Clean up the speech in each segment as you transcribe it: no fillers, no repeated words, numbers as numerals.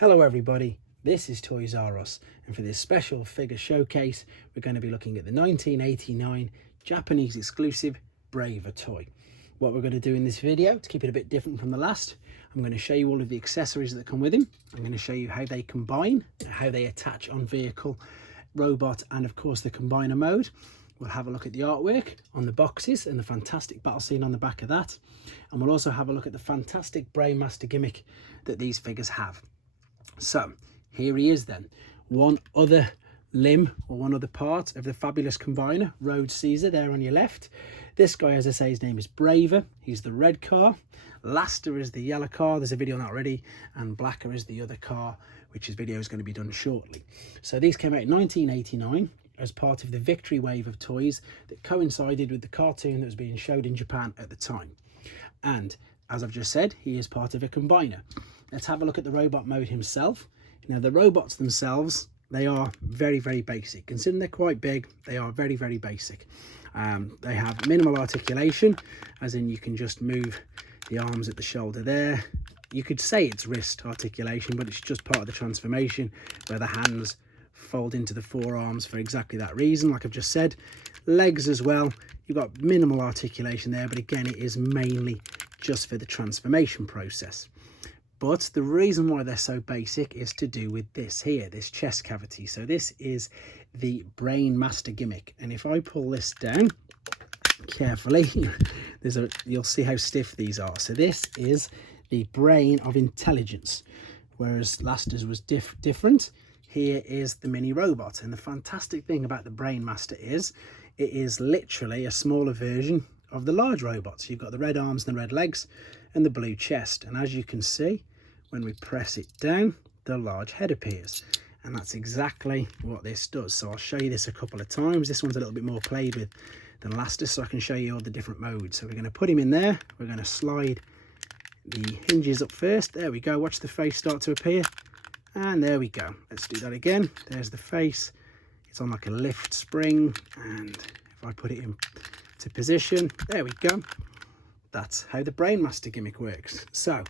Hello everybody, this is Toys R Us, and for this special figure showcase we're going to be looking at the 1989 Japanese exclusive Braver toy. What we're going to do in this video, to keep it a bit different from the last, I'm going to show you all of the accessories that come with him. I'm going to show you how they combine, how they attach on vehicle, robot, and of course the combiner mode. We'll have a look at the artwork on the boxes and the fantastic battle scene on the back of that, and we'll also have a look at the fantastic Brainmaster gimmick that these figures have. So here he is then, one other limb or one other part of the fabulous combiner, Road Caesar, there on your left. This guy, as I say, his name is Braver. He's the red car. Laster is the yellow car. There's a video on that already. And Blacker is the other car, which his video is going to be done shortly. So these came out in 1989 as part of the victory wave of toys that coincided with the cartoon that was being showed in Japan at the time. And as I've just said, he is part of a combiner. Let's have a look at the robot mode himself. Now the robots themselves, they are very, very basic. Considering they're quite big, they are very, very basic. They have minimal articulation, as in you can just move the arms at the shoulder there. You could say it's wrist articulation, but it's just part of the transformation where the hands fold into the forearms for exactly that reason, like I've just said. Legs as well, you've got minimal articulation there, but again, it is mainly just for the transformation process. But the reason why they're so basic is to do with this here, this chest cavity. So this is the Brainmaster gimmick. And if I pull this down carefully, you'll see how stiff these are. So this is the brain of intelligence, whereas Laster's was different. Here is the mini robot. And the fantastic thing about the Brainmaster is it is literally a smaller version of the large robot. So you've got the red arms and the red legs and the blue chest. And as you can see, when we press it down, the large head appears, and that's exactly what this does. So I'll show you this a couple of times. This one's a little bit more played with than Laster, so I can show you all the different modes. So we're going to put him in there. We're going to slide the hinges up first. There we go. Watch the face start to appear, and there we go. Let's do that again. There's the face. It's on like a lift spring, and if I put it into position, there we go. That's how the Brainmaster gimmick works. So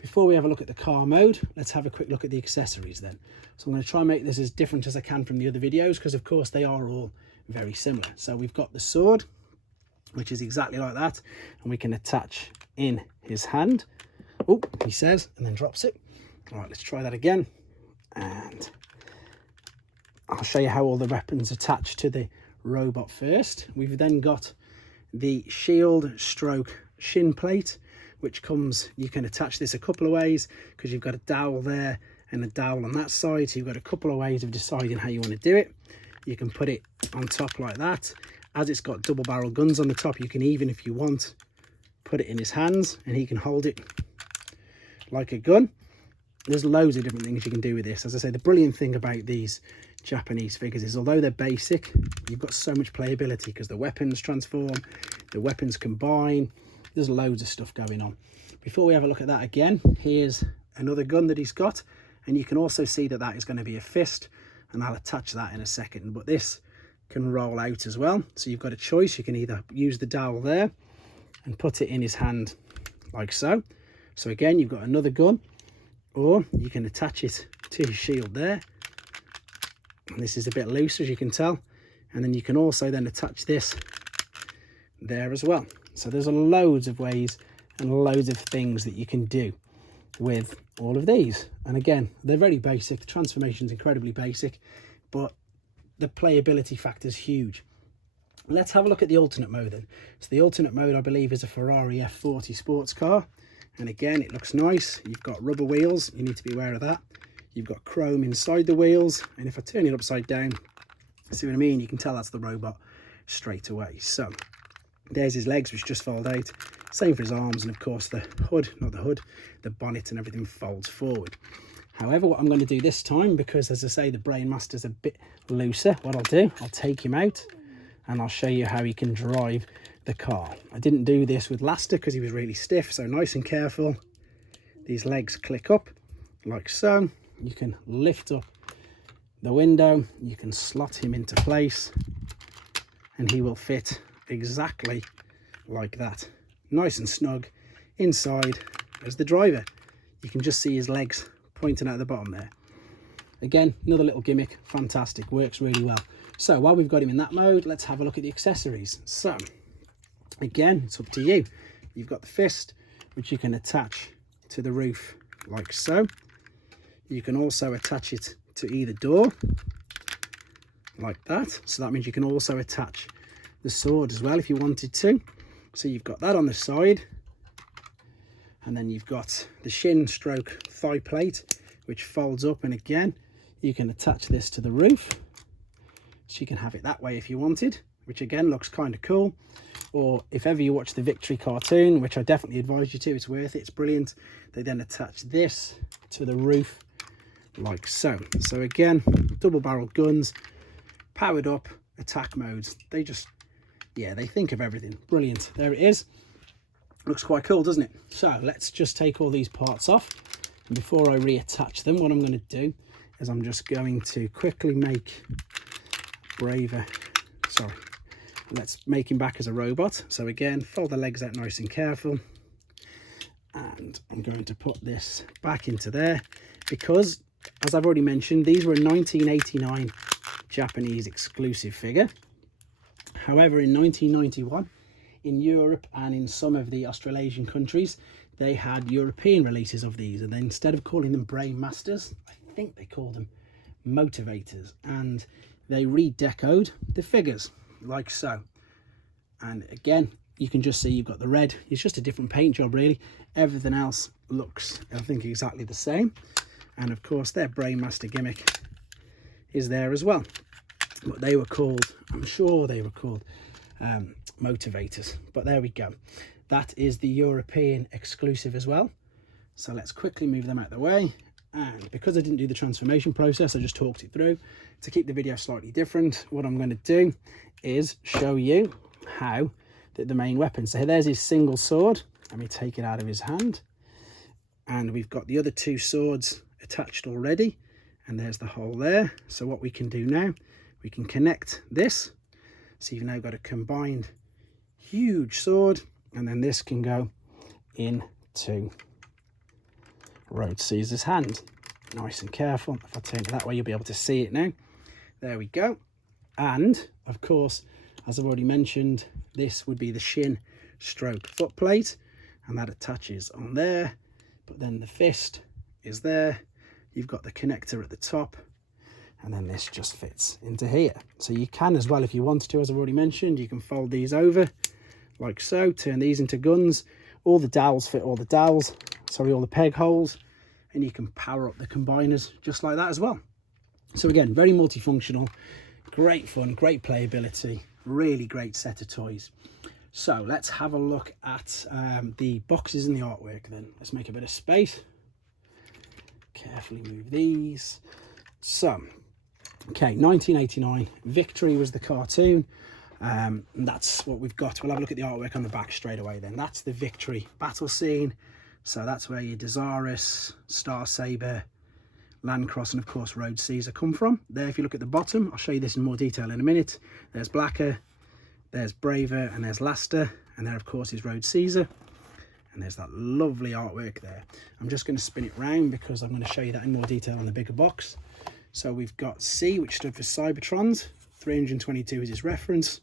before we have a look at the car mode, let's have a quick look at the accessories then. So I'm going to try and make this as different as I can from the other videos, because of course they are all very similar. So we've got the sword, which is exactly like that, and we can attach in his hand. Oh, he says, and then drops it. All right, let's try that again. And I'll show you how all the weapons attach to the robot first. We've then got the shield stroke shin plate, which comes, you can attach this a couple of ways, because you've got a dowel there and a dowel on that side. So you've got a couple of ways of deciding how you want to do it. You can put it on top like that. As it's got double barrel guns on the top, you can even, if you want, put it in his hands and he can hold it like a gun. There's loads of different things you can do with this. As I say, the brilliant thing about these Japanese figures is, although they're basic, you've got so much playability, because the weapons transform, the weapons combine. There's loads of stuff going on. Before we have a look at that again, here's another gun that he's got, and you can also see that that is going to be a fist, and I'll attach that in a second. But this can roll out as well, so you've got a choice. You can either use the dowel there and put it in his hand like so. So again, you've got another gun, or you can attach it to his shield there. And this is a bit loose, as you can tell, and then you can also then attach this there as well. So there's loads of ways and loads of things that you can do with all of these. And again, they're very basic. The transformation's incredibly basic, but the playability factor is huge. Let's have a look at the alternate mode then. So the alternate mode, I believe, is a Ferrari F40 sports car. And again, it looks nice. You've got rubber wheels. You need to be aware of that. You've got chrome inside the wheels. And if I turn it upside down, see what I mean? You can tell that's the robot straight away. So there's his legs, which just fold out. Same for his arms, and of course the hood, not the hood, the bonnet and everything folds forward. However, what I'm going to do this time, because as I say, the Brainmaster's a bit looser, what I'll do, I'll take him out and I'll show you how he can drive the car. I didn't do this with Laster because he was really stiff, so nice and careful. These legs click up like so. You can lift up the window, you can slot him into place, and he will fit exactly like that, nice and snug inside as the driver. You can just see his legs pointing out the bottom there. Again, another little gimmick, fantastic, works really well. So while we've got him in that mode, let's have a look at the accessories. So again, it's up to you. You've got the fist, which you can attach to the roof like so. You can also attach it to either door like that. So that means you can also attach the sword as well if you wanted to. So you've got that on the side, and then you've got the shin stroke thigh plate, which folds up, and again you can attach this to the roof, so you can have it that way if you wanted, which again looks kind of cool. Or if ever you watch the Victory cartoon, which I definitely advise you to, it's worth it, it's brilliant, they then attach this to the roof like so. So again, double barrel guns, powered up, attack modes, they just, yeah, they think of everything. Brilliant. There it is. Looks quite cool, doesn't it? So let's just take all these parts off, and before I reattach them, what I'm going to do is I'm just going to quickly make Braver, let's make him back as a robot. So again, fold the legs out nice and careful, and I'm going to put this back into there because, as I've already mentioned, these were a 1989 Japanese exclusive figure. However, in 1991, in Europe and in some of the Australasian countries, they had European releases of these, and then instead of calling them Brain Masters, I think they called them Motivators, and they redecoed the figures like so. And again, you can just see you've got the red. It's just a different paint job, really. Everything else looks, I think, exactly the same. And of course, their Brain Master gimmick is there as well. But they were called, I'm sure they were called Motivators. But there we go. That is the European exclusive as well. So let's quickly move them out of the way. And because I didn't do the transformation process, I just talked it through. To keep the video slightly different, what I'm going to do is show you how the main weapon. So there's his single sword. Let me take it out of his hand. And we've got the other two swords attached already. And there's the hole there. So what we can do now, we can connect this. So you've now got a combined huge sword, and then this can go into Road Caesar's hand. Nice and careful. If I turn it that way, you'll be able to see it now. There we go. And of course, as I've already mentioned, this would be the shin stroke foot plate, and that attaches on there. But then the fist is there. You've got the connector at the top, and then this just fits into here. So you can as well, if you wanted to, as I've already mentioned, you can fold these over like so, turn these into guns. All the dowels fit all the dowels, all the peg holes, and you can power up the combiners just like that as well. So again, very multifunctional, great fun, great playability, really great set of toys. So let's have a look at the boxes and the artwork then. Let's make a bit of space. Carefully move these. So, okay, 1989, Victory was the cartoon. And that's what we've got. We'll have a look at the artwork on the back straight away then. That's the Victory battle scene. So that's where your Desirous, Star Saber, Landcross, and of course Road Caesar come from. There, if you look at the bottom, I'll show you this in more detail in a minute. There's Blacker, there's Braver, and there's Laster. And there, of course, is Road Caesar. And there's that lovely artwork there. I'm just going to spin it round because I'm going to show you that in more detail on the bigger box. So we've got C, which stood for Cybertrons. 322 is its reference.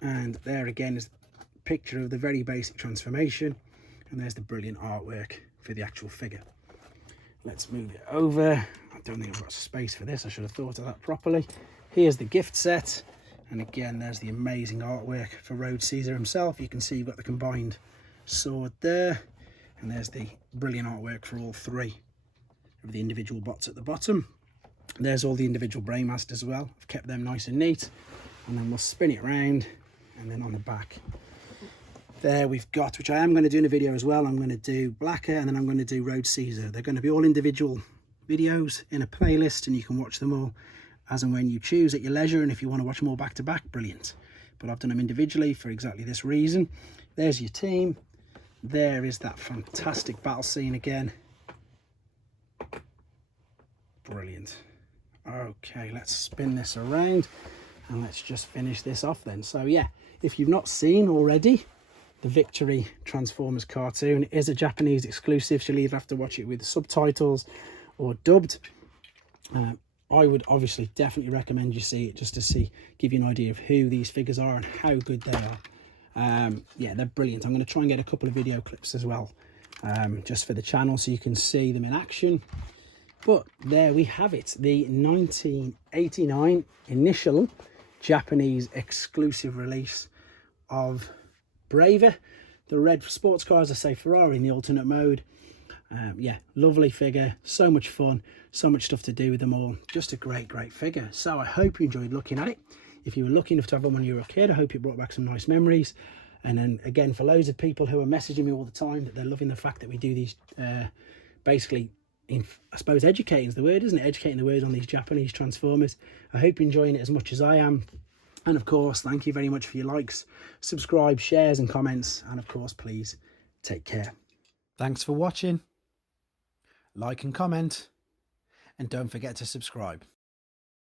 And there again is a picture of the very basic transformation. And there's the brilliant artwork for the actual figure. Let's move it over. I don't think I've got space for this. I should have thought of that properly. Here's the gift set. And again, there's the amazing artwork for Road Caesar himself. You can see you've got the combined sword there. And there's the brilliant artwork for all three of the individual bots at the bottom. There's all the individual Brain Masters as well. I've kept them nice and neat. And then we'll spin it round. And then on the back there we've got, which I am going to do in a video as well, I'm going to do Blacker and then I'm going to do Road Caesar. They're going to be all individual videos in a playlist, and you can watch them all as and when you choose at your leisure. And if you want to watch them all back to back, brilliant. But I've done them individually for exactly this reason. There's your team. There is that fantastic battle scene again. Brilliant. Okay, let's spin this around and let's just finish this off then. So yeah, if you've not seen already, the Victory Transformers cartoon is a Japanese exclusive. So you'll either have to watch it with subtitles or dubbed. I would obviously definitely recommend you see it, just to give you an idea of who these figures are and how good they are. Yeah, they're brilliant. I'm going to try and get a couple of video clips as well, just for the channel, so you can see them in action. But there we have it, the 1989 initial Japanese exclusive release of Braver, the red sports car, as I say, Ferrari in the alternate mode. Yeah, lovely figure, so much fun, so much stuff to do with them all. Just a great figure. So I hope you enjoyed looking at it. If you were lucky enough to have one when you were a kid, I hope it brought back some nice memories. And then again, for loads of people who are messaging me all the time that they're loving the fact that we do these, basically, I suppose educating is the word, isn't it? Educating the word on these Japanese Transformers. I hope you're enjoying it as much as I am. And of course, thank you very much for your likes, subscribe, shares and comments. And of course, please take care. Thanks for watching. Like and comment. And don't forget to subscribe.